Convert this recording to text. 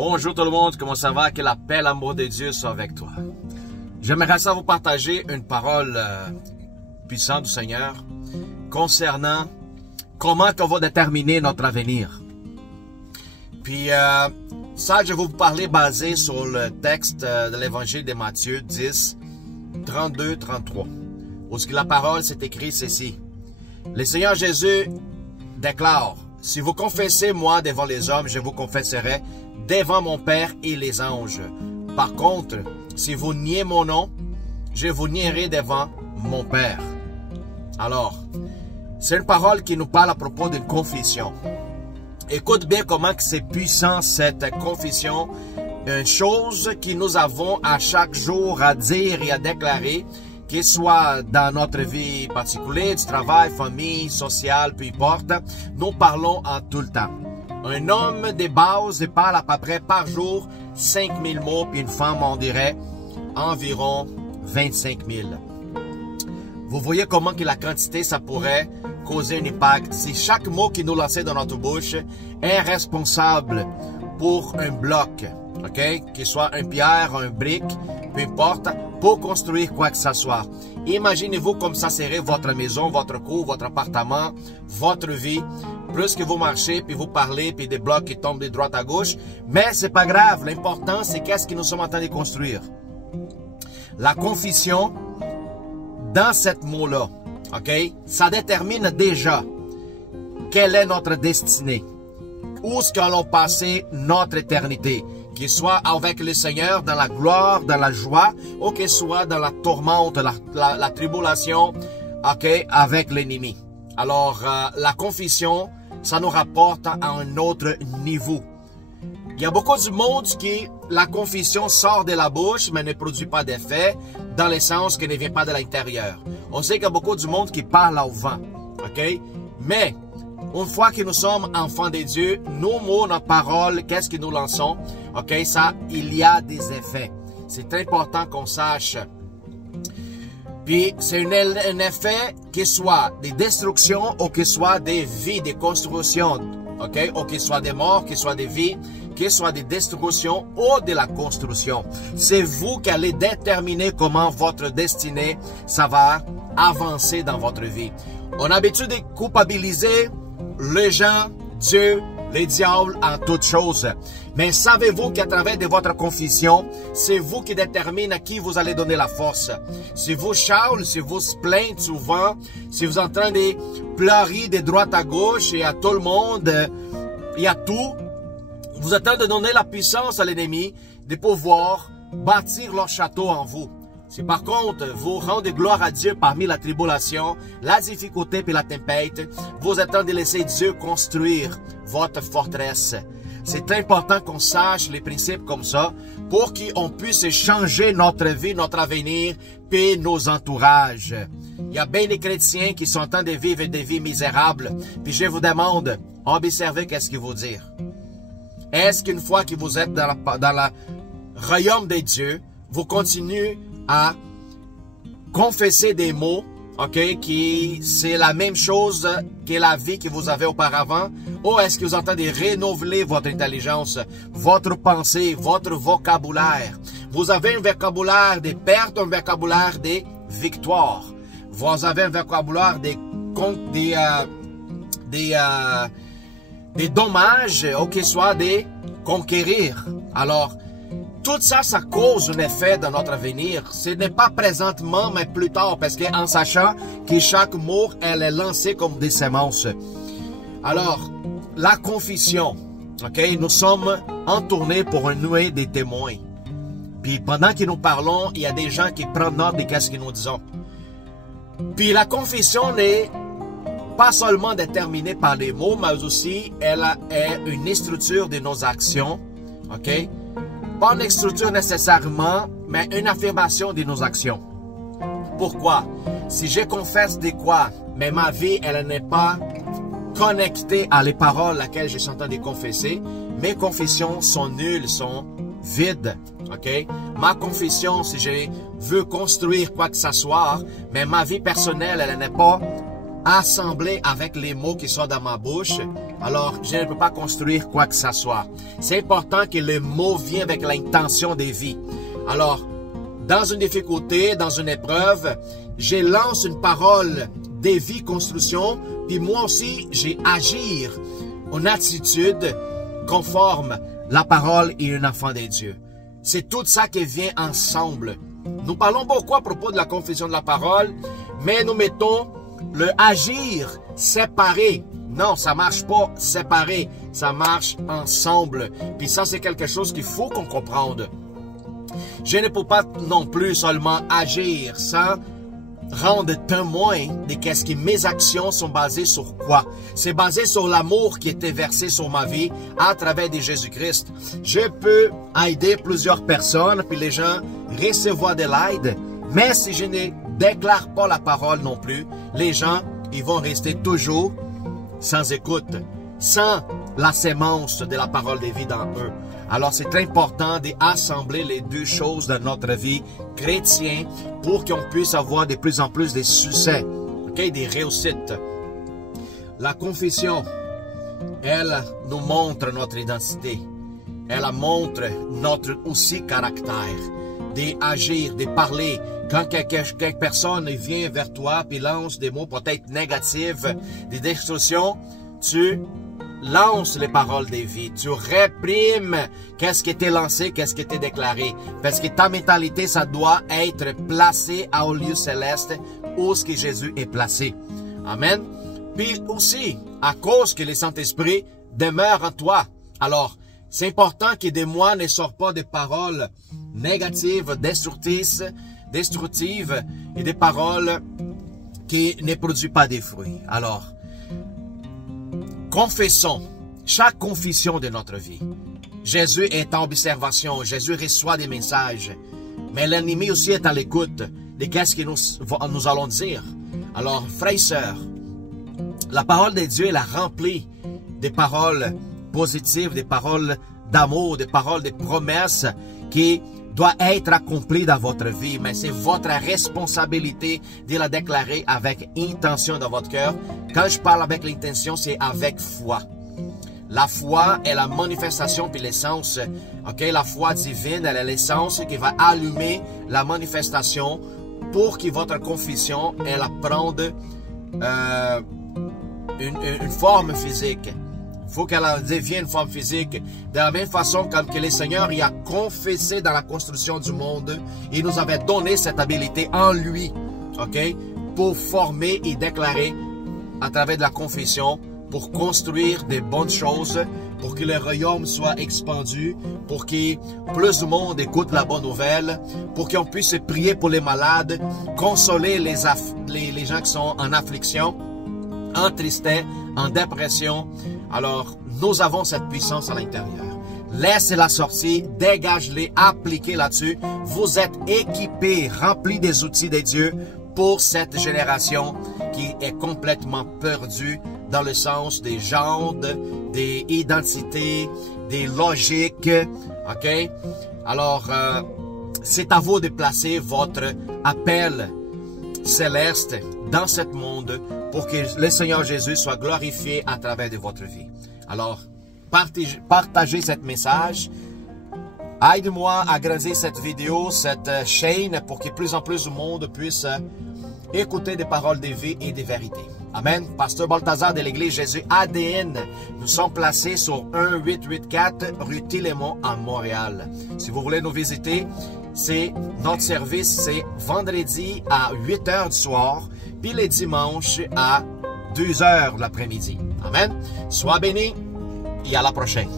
Bonjour tout le monde, comment ça va? Que la paix, l'amour de Dieu soit avec toi. J'aimerais ça vous partager une parole puissante du Seigneur concernant comment on va déterminer notre avenir. Puis ça, je vais vous parler basé sur le texte de l'évangile de Matthieu 10, 32-33. Où la parole s'est écrite ceci. Le Seigneur Jésus déclare, « Si vous confessez moi devant les hommes, je vous confesserai devant mon Père et les anges. Par contre, si vous niez mon nom, je vous nierai devant mon Père. » Alors, c'est une parole qui nous parle à propos d'une confession. Écoute bien comment c'est puissant cette confession. Une chose que nous avons à chaque jour à dire et à déclarer, qu'il soit dans notre vie particulière, du travail, famille, sociale, peu importe, nous parlons en tout le temps. Un homme de base parle à peu près par jour 5000 mots, puis une femme, on dirait, environ 25 000. Vous voyez comment que la quantité, ça pourrait causer un impact. Si chaque mot qui nous lançait dans notre bouche est responsable pour un bloc, ok, qu'il soit un pierre, un brique, peu importe, pour construire quoi que ce soit. Imaginez-vous comme ça serait votre maison, votre cour, votre appartement, votre vie. Plus que vous marchez, puis vous parlez, puis des blocs qui tombent de droite à gauche. Mais c'est pas grave. L'important, c'est qu'est-ce que nous sommes en train de construire. La confession, dans cette mot-là, ok, ça détermine déjà quelle est notre destinée. Où est-ce qu'allons passer notre éternité. Qu'il soit avec le Seigneur dans la gloire, dans la joie, ou qu'il soit dans la tourmente, la tribulation, ok, avec l'ennemi. Alors, la confession, ça nous rapporte à un autre niveau. Il y a beaucoup de monde qui, la confession sort de la bouche, mais ne produit pas d'effet, dans le sens qu'elle ne vient pas de l'intérieur. On sait qu'il y a beaucoup de monde qui parle au vent, ok? Mais, une fois que nous sommes enfants de Dieu, nos mots, notre parole, qu'est-ce que nous lançons? Ok, ça, il y a des effets. C'est important qu'on sache. Puis, c'est un effet qui soit des destructions ou qui soit des vies, des constructions. Ok, ou qui soit des morts, qui soit des vies, qui soit des destructions ou de la construction. C'est vous qui allez déterminer comment votre destinée, ça va avancer dans votre vie. On a l'habitude de culpabiliser les gens, Dieu, les diables en toutes choses. Mais savez-vous qu'à travers de votre confession, c'est vous qui déterminez à qui vous allez donner la force. Si vous charlez, si vous se plaignez souvent, si vous êtes en train de pleurer de droite à gauche et à tout le monde, et à tout, vous êtes en train de donner la puissance à l'ennemi de pouvoir bâtir leur château en vous. Si par contre, vous rendez gloire à Dieu parmi la tribulation, la difficulté et la tempête, vous êtes en train de laisser Dieu construire votre forteresse. C'est important qu'on sache les principes comme ça pour qu'on puisse changer notre vie, notre avenir et nos entourages. Il y a bien des chrétiens qui sont en train de vivre des vies misérables. Puis je vous demande, observez qu'est-ce qu'il vous dire. Est-ce qu'une fois que vous êtes dans le royaume de Dieu, vous continuez à confesser des mots, ok, qui c'est la même chose que la vie que vous avez auparavant, ou est-ce que vous entendez renouveler votre intelligence, votre pensée, votre vocabulaire? Vous avez un vocabulaire des pertes, un vocabulaire des victoires. Vous avez un vocabulaire des dommages, ou qu'il soit des conquérir. Alors, tout ça, ça cause un effet dans notre avenir. Ce n'est pas présentement, mais plus tard, parce qu'en sachant que chaque mot, elle est lancée comme des semences. Alors, la confession, ok, nous sommes entournés pour une nuée des témoins. Puis pendant que nous parlons, il y a des gens qui prennent note de ce que nous disons. Puis la confession n'est pas seulement déterminée par les mots, mais aussi elle est une structure de nos actions, ok? Pas une structure nécessairement, mais une affirmation de nos actions. Pourquoi? Si je confesse de quoi, mais ma vie, elle n'est pas connectée à les paroles laquelle je suis en train de confesser, mes confessions sont nulles, sont vides. Ok? Ma confession, si je veux construire quoi que ce soit, mais ma vie personnelle, elle n'est pas assemblée avec les mots qui sont dans ma bouche, alors je ne peux pas construire quoi que ce soit. C'est important que le mot vienne avec l'intention des vies. Alors, dans une difficulté, dans une épreuve, je lance une parole des vies construction, puis moi aussi, j'ai agir en attitude conforme la parole et un enfant des dieux. C'est tout ça qui vient ensemble. Nous parlons beaucoup à propos de la confession de la parole, mais nous mettons le agir séparé. Non, ça marche pas séparé, ça marche ensemble. Puis ça, c'est quelque chose qu'il faut qu'on comprenne. Je ne peux pas non plus seulement agir sans rendre témoin de qu'est-ce que mes actions sont basées sur quoi. C'est basé sur l'amour qui était versé sur ma vie à travers de Jésus-Christ. Je peux aider plusieurs personnes, puis les gens recevoir de l'aide, mais si je ne déclare pas la parole non plus, les gens, ils vont rester toujours sans écoute, sans la sémence de la parole de vie dans eux. Alors, c'est important d'assembler les deux choses dans notre vie chrétienne pour qu'on puisse avoir de plus en plus de succès, okay, des réussites. La confession, elle nous montre notre identité. Elle montre notre aussi caractère, d'agir, de parler. Quand quelque personne vient vers toi et lance des mots peut-être négatifs, des destructions, tu lance les paroles des vies. Tu réprimes qu'est-ce qui était lancé, qu'est-ce qui était déclaré. Parce que ta mentalité, ça doit être placé au lieu céleste où ce que Jésus est placé. Amen. Puis aussi, à cause que le Saint-Esprit demeure en toi. Alors, c'est important que de moi ne sortent pas des paroles négatives, destructrices et des paroles qui ne produisent pas des fruits. Alors, confessons chaque confession de notre vie. Jésus est en observation, Jésus reçoit des messages, mais l'ennemi aussi est à l'écoute de qu'est-ce que nous allons dire. Alors, frères et sœurs, la parole de Dieu, elle a rempli des paroles positives, des paroles d'amour, des paroles de promesses qui doivent être accomplies dans votre vie, mais c'est votre responsabilité de la déclarer avec intention dans votre cœur. Quand je parle avec l'intention, c'est avec foi. La foi est la manifestation puis l'essence. Okay? La foi divine, elle est l'essence qui va allumer la manifestation pour que votre confession, elle prenne une forme physique. Il faut qu'elle devienne une forme physique. De la même façon comme que le Seigneur y a confessé dans la construction du monde, il nous avait donné cette habilité en lui, ok, pour former et déclarer à travers de la confession, pour construire des bonnes choses, pour que le royaume soit expandu, pour que plus de monde écoute la bonne nouvelle, pour qu'on puisse prier pour les malades, consoler les gens qui sont en affliction, en tristesse, en dépression. Alors, nous avons cette puissance à l'intérieur. Laissez-la sortir, dégagez-les, appliquez là-dessus. Vous êtes équipés, remplis des outils de Dieu pour cette génération qui est complètement perdue dans le sens des genres, des identités, des logiques. OK? Alors, c'est à vous de placer votre appel céleste dans ce monde pour que le Seigneur Jésus soit glorifié à travers de votre vie. Alors, partagez ce message. Aide-moi à grandir cette vidéo, cette chaîne, pour que plus en plus de monde puisse écouter des paroles de vie et de vérité. Amen. Pasteur Balthazar de l'Église Jésus ADN. Nous sommes placés sur 1884 rue Tillemont à Montréal. Si vous voulez nous visiter, notre service, c'est vendredi à 8 h du soir, puis les dimanches à 2 h de l'après-midi. Amen. Sois béni et à la prochaine.